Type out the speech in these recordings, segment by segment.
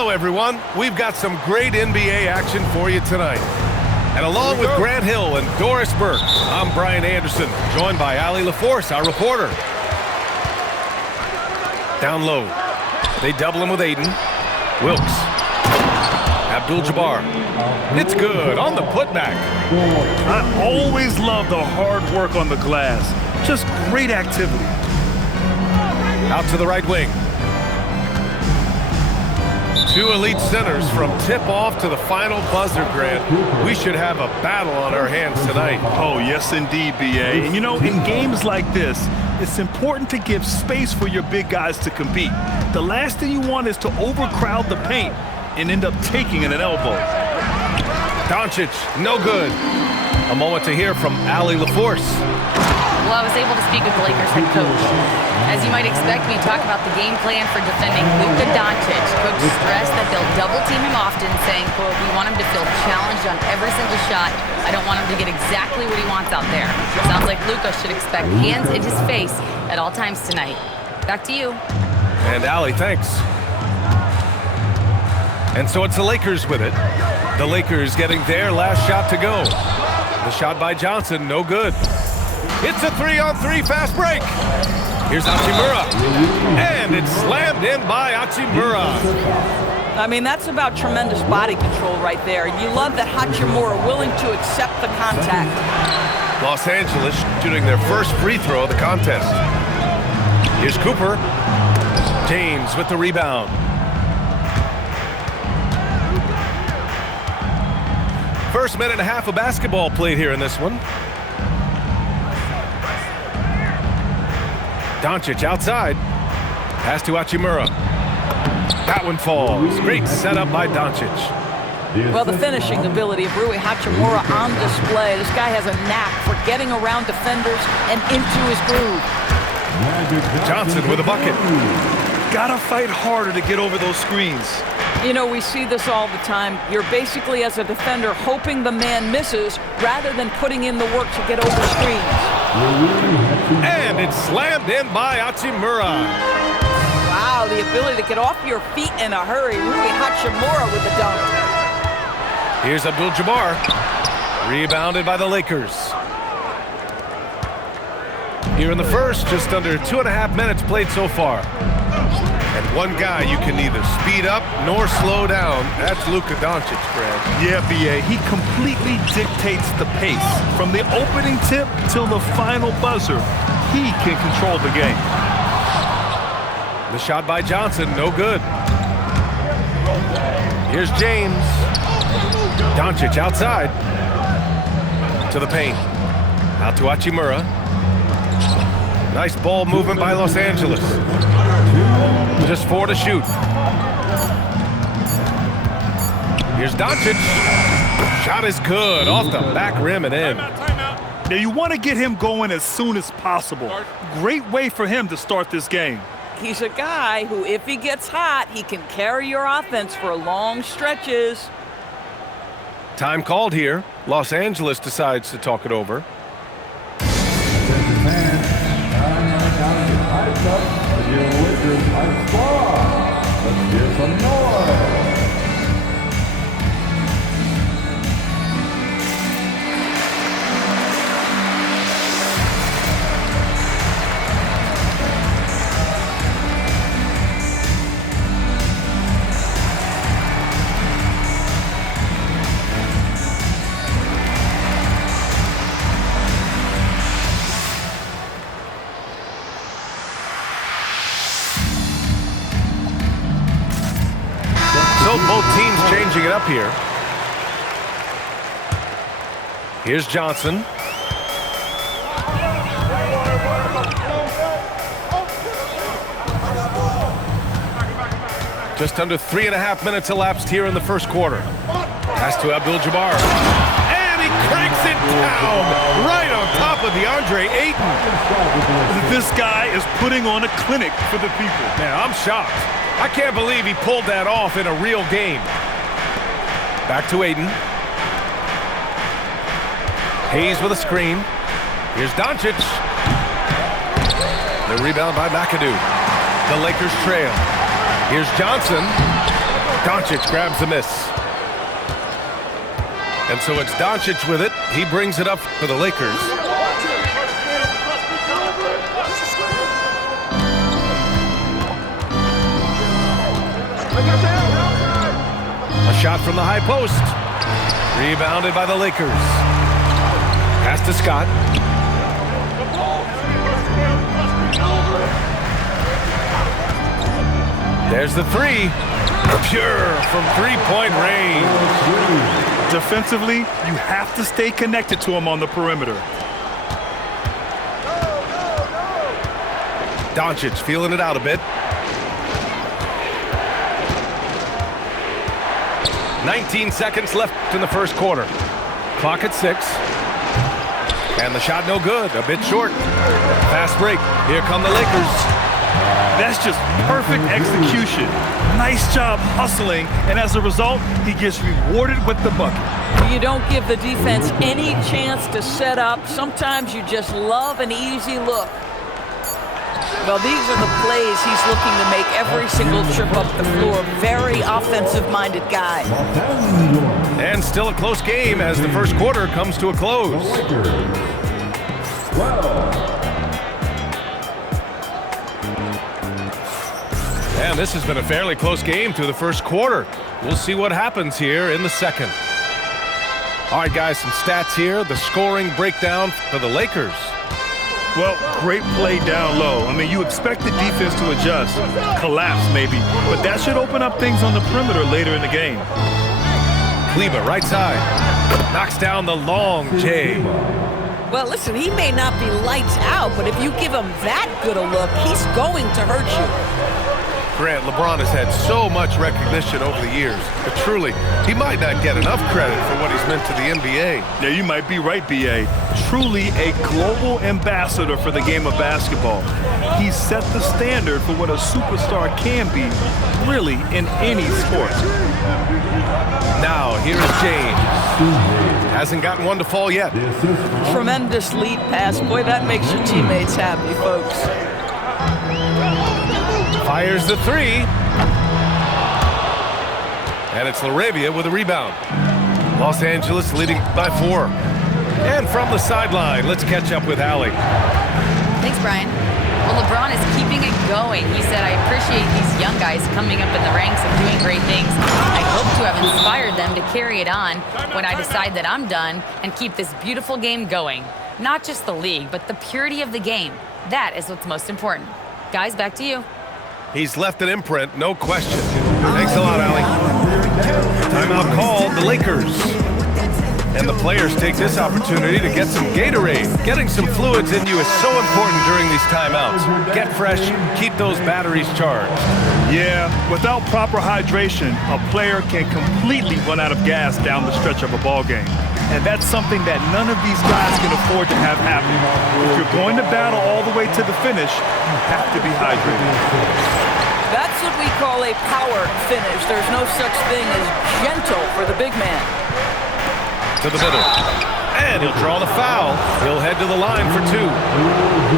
Hello, everyone. We've got some great NBA action for you tonight. And along with Grant Hill and Doris Burke, I'm Brian Anderson, joined by Allie LaForce, our reporter. Down low. They double him with Aiden. Wilkes. Abdul-Jabbar. It's good on the putback. I always love the hard work on the glass. Just great activity. Out to the right wing. Two elite centers from tip-off to the final buzzer, Grant. We should have a battle on our hands tonight. Oh, yes, indeed, B.A. And, you know, in games like this, it's important to give space for your big guys to compete. The last thing you want is to overcrowd the paint and end up taking an elbow. Doncic, no good. A moment to hear from Allie LaForce. Well, I was able to speak with the Lakers head coach. As you might expect me to talk about the game plan for defending Luka Doncic. Coach stressed that they'll double team him often, saying, quote, we want him to feel challenged on every single shot. I don't want him to get exactly what he wants out there. Sounds like Luka should expect hands in his face at all times tonight. Back to you. And Allie, thanks. And so it's the Lakers with it. The Lakers getting their last shot to go. The shot by Johnson, no good. It's a 3-on-3 fast break. Here's Hachimura. And it's slammed in by Hachimura. I mean, that's about tremendous body control right there. You love that Hachimura willing to accept the contact. Los Angeles shooting their first free throw of the contest. Here's Cooper. James with the rebound. First minute and a half of basketball played here in this one. Doncic outside. Pass to Hachimura. That one falls. Great setup by Doncic. Well, the finishing ability of Rui Hachimura on display. This guy has a knack for getting around defenders and into his groove. Johnson with a bucket. Gotta fight harder to get over those screens. You know, we see this all the time. You're basically, as a defender, hoping the man misses rather than putting in the work to get over screens. And it's slammed in by Hachimura. Wow, the ability to get off your feet in a hurry. Rui Hachimura with the dunk. Here's Abdul-Jabbar. Rebounded by the Lakers. Here in the first, just under 2.5 minutes played so far. And one guy you can neither speed up nor slow down. That's Luka Doncic, Brad. Yeah, B.A. He completely dictates the pace. From the opening tip till the final buzzer, he can control the game. The shot by Johnson, no good. Here's James. Doncic outside. To the paint. Out to Hachimura. Nice ball movement by Los Angeles. Just 4 to shoot. Here's Doncic. Shot is good. Off the back rim and in. Now you want to get him going as soon as possible. Great way for him to start this game. He's a guy who, if he gets hot, he can carry your offense for long stretches. Time called here. Los Angeles decides to talk it over. Let's hear some noise. So both teams changing it up here. Here's Johnson. Just under 3.5 minutes elapsed here in the first quarter. Pass to Abdul-Jabbar. And he cranks it down right on top of DeAndre Ayton. This guy is putting on a clinic for the people. Man, I'm shocked. I can't believe he pulled that off in a real game. Back to Ayton. Hayes with a screen. Here's Doncic. The rebound by McAdoo. The Lakers trail. Here's Johnson. Doncic grabs the miss. And so it's Doncic with it. He brings it up for the Lakers. A shot from the high post. Rebounded by the Lakers. Pass to Scott. There's the three. Pure from three-point range. Defensively, you have to stay connected to him on the perimeter. Doncic feeling it out a bit. 19 seconds left in the first quarter. Clock at 6. And the shot no good, a bit short. Fast break. Here come the Lakers. That's just perfect execution. Nice job hustling, and as a result, he gets rewarded with the bucket. You don't give the defense any chance to set up. Sometimes you just love an easy look. Well, these are the plays he's looking to make every single trip up the floor. Very offensive-minded guy. And still a close game as the first quarter comes to a close. And this has been a fairly close game through the first quarter. We'll see what happens here in the second. All right, guys, some stats here. The scoring breakdown for the Lakers. Well, great play down low. I mean, you expect the defense to adjust, collapse maybe, but that should open up things on the perimeter later in the game. Kleber, right side, knocks down the long J. Well, listen, he may not be lights out, but if you give him that good a look, he's going to hurt you. Grant, LeBron has had so much recognition over the years, but truly, he might not get enough credit for what he's meant to the NBA. Yeah, you might be right, B.A. Truly a global ambassador for the game of basketball. He's set the standard for what a superstar can be, really, in any sport. Now, here's James. Hasn't gotten one to fall yet. Tremendous lead pass. Boy, that makes your teammates happy, folks. Fires the three. And it's LaRavia with a rebound. Los Angeles leading by 4. And from the sideline, let's catch up with Allie. Thanks, Brian. Well, LeBron is keeping it going. He said, I appreciate these young guys coming up in the ranks and doing great things. I hope to have inspired them to carry it on when I decide that I'm done and keep this beautiful game going. Not just the league, but the purity of the game. That is what's most important. Guys, back to you. He's left an imprint, no question. Thanks a lot, Allie. Timeout called, the Lakers. And the players take this opportunity to get some Gatorade. Getting some fluids in you is so important during these timeouts. Get fresh, keep those batteries charged. Yeah, without proper hydration, a player can completely run out of gas down the stretch of a ball game. And that's something that none of these guys can afford to have happen. If you're going to battle all the way to the finish, you have to be hydrated. That's what we call a power finish. There's no such thing as gentle for the big man. To the middle. And he'll draw the foul. He'll head to the line for 2.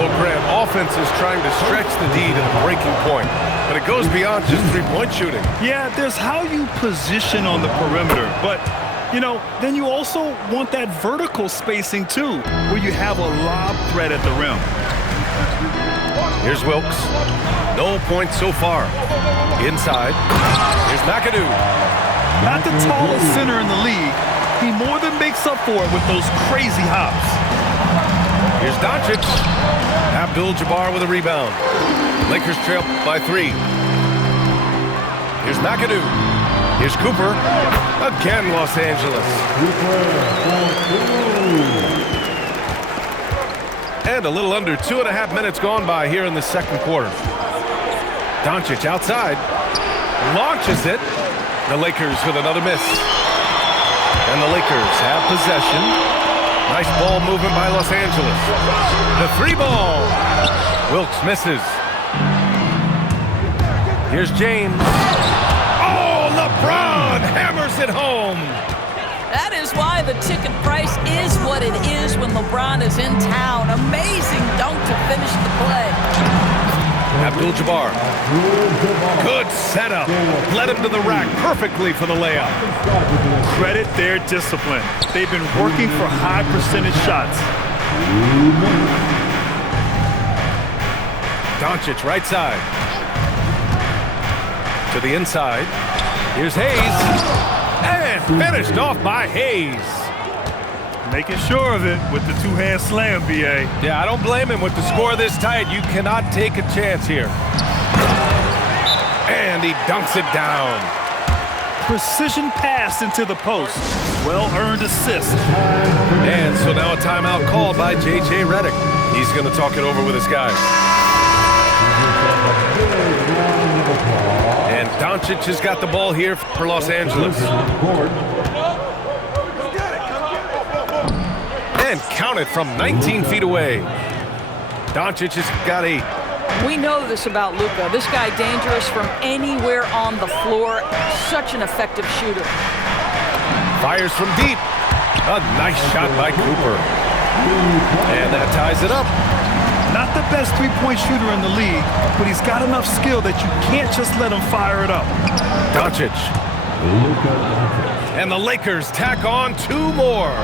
Well, Grant, offense is trying to stretch the D to the breaking point. But it goes beyond just three-point shooting. Yeah, there's how you position on the perimeter. But, you know, then you also want that vertical spacing, too, where you have a lob threat at the rim. Here's Wilkes. No points so far. Inside. Here's McAdoo. Not the tallest center in the league. He more than makes up for it with those crazy hops. Here's Doncic. Abdul-Jabbar with a rebound. Lakers trail by 3. Here's McAdoo. Here's Cooper. Again, Los Angeles. And a little under 2.5 minutes gone by here in the second quarter. Doncic outside. Launches it. The Lakers with another miss. And the Lakers have possession. Nice ball movement by Los Angeles. The 3-ball. Wilkes misses. Here's James. Oh, LeBron hammers it home. That is why the ticket price is what it is when LeBron is in town. Amazing dunk to finish the play. Abdul-jabbar. Good setup. Led him to the rack perfectly for the layup. Credit their discipline. They've been working for high percentage shots. Doncic right side. To the inside. Here's Hayes. And finished off by Hayes. Making sure of it with the two-hand slam, B.A. Yeah, I don't blame him with the score this tight. You cannot take a chance here. And he dunks it down. Precision pass into the post. Well-earned assist. And so now a timeout called by J.J. Redick. He's going to talk it over with his guys. And Doncic has got the ball here for Los Angeles. And counted from 19 feet away. Doncic has got a... We know this about Luka. This guy dangerous from anywhere on the floor. Such an effective shooter. Fires from deep. A nice shot by Cooper. And that ties it up. Not the best three-point shooter in the league, but he's got enough skill that you can't just let him fire it up. Doncic. And the Lakers tack on 2 more.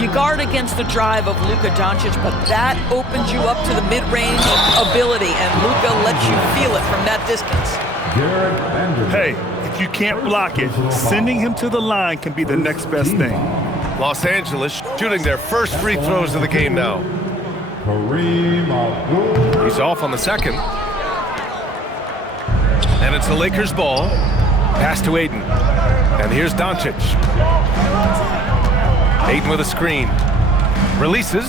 You guard against the drive of Luka Doncic, but that opens you up to the mid-range ability, and Luka lets you feel it from that distance. Hey, if you can't block it, sending him to the line can be the next best thing. Los Angeles shooting their first free throws of the game now. He's off on the second. And it's the Lakers' ball. Pass to Ayton. And here's Doncic. Ayton with a screen. Releases.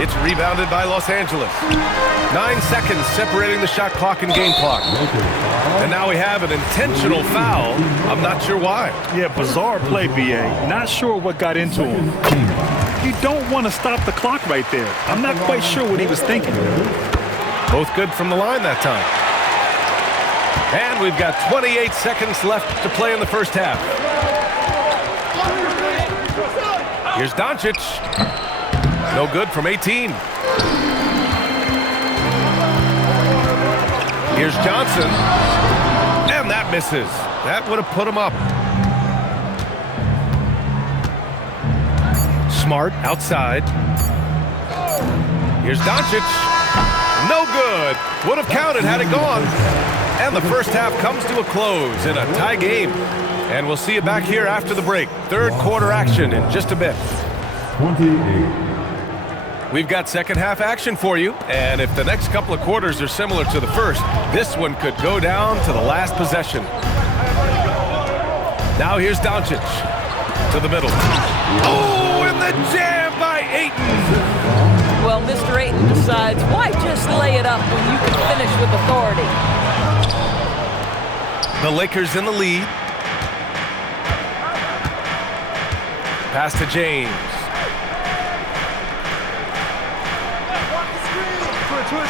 It's rebounded by Los Angeles. 9 seconds separating the shot clock and game clock. And now we have an intentional foul. I'm not sure why. Yeah, bizarre play, B.A. Not sure what got into him. You don't want to stop the clock right there. I'm not quite sure what he was thinking. Both good from the line that time. And we've got 28 seconds left to play in the first half. Here's Doncic. No good from 18. Here's Johnson. And that misses. That would have put him up. Smart outside. Here's Doncic. No good. Would have counted had it gone. And the first half comes to a close in a tie game. And we'll see you back here after the break. Third quarter action in just a bit. 28. We've got second half action for you. And if the next couple of quarters are similar to the first, this one could go down to the last possession. Now here's Doncic to the middle. Oh, and the jam by Ayton. Well, Mr. Ayton decides, why just lay it up when you can finish with authority? The Lakers in the lead. Pass to James.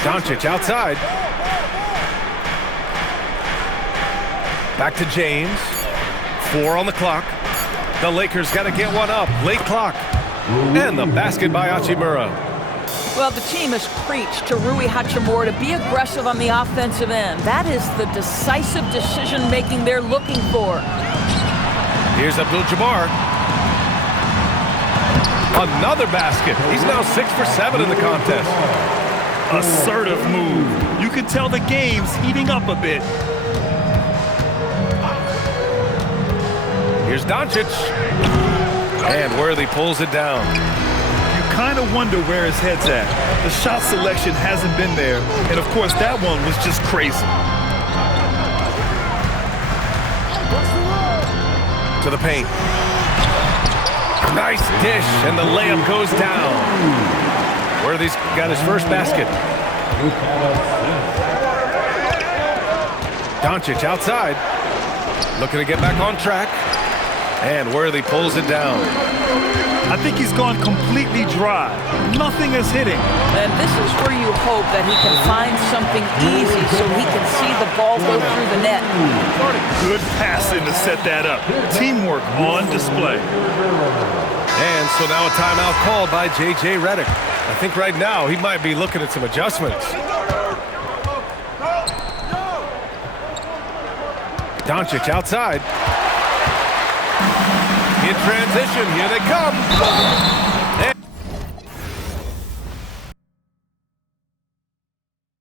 Doncic outside. Back to James. 4 on the clock. The Lakers got to get one up. Late clock. And the basket by Hachimura. Well, the team has preached to Rui Hachimura to be aggressive on the offensive end. That is the decisive decision-making they're looking for. Here's Abdul-Jabbar. Another basket. He's now 6 for 7 in the contest. Assertive move. You can tell the game's heating up a bit. Here's Doncic. And Worthy pulls it down. You kind of wonder where his head's at. The shot selection hasn't been there. And, of course, that one was just crazy. To the paint. Nice dish, and the layup goes down. Worthy's got his first basket. Doncic outside. Looking to get back on track. And Worthy pulls it down. I think he's gone completely dry. Nothing is hitting. And this is where you hope that he can find something easy so he can see the ball go through the net. Good passing to set that up. Teamwork on display. And so now a timeout called by J.J. Redick. I think right now he might be looking at some adjustments. Doncic outside. In transition, here they come.